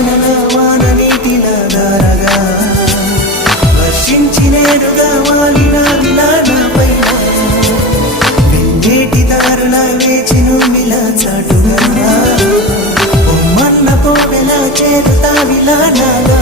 వానల వాన నీటిల దారగా వర్షించి నేరుగా వాలిన విలానపైన వెండేటి దారుల వేచిను మిలా చాటుగా బొమ్మన్న కోవెల చేరుతా విలానగా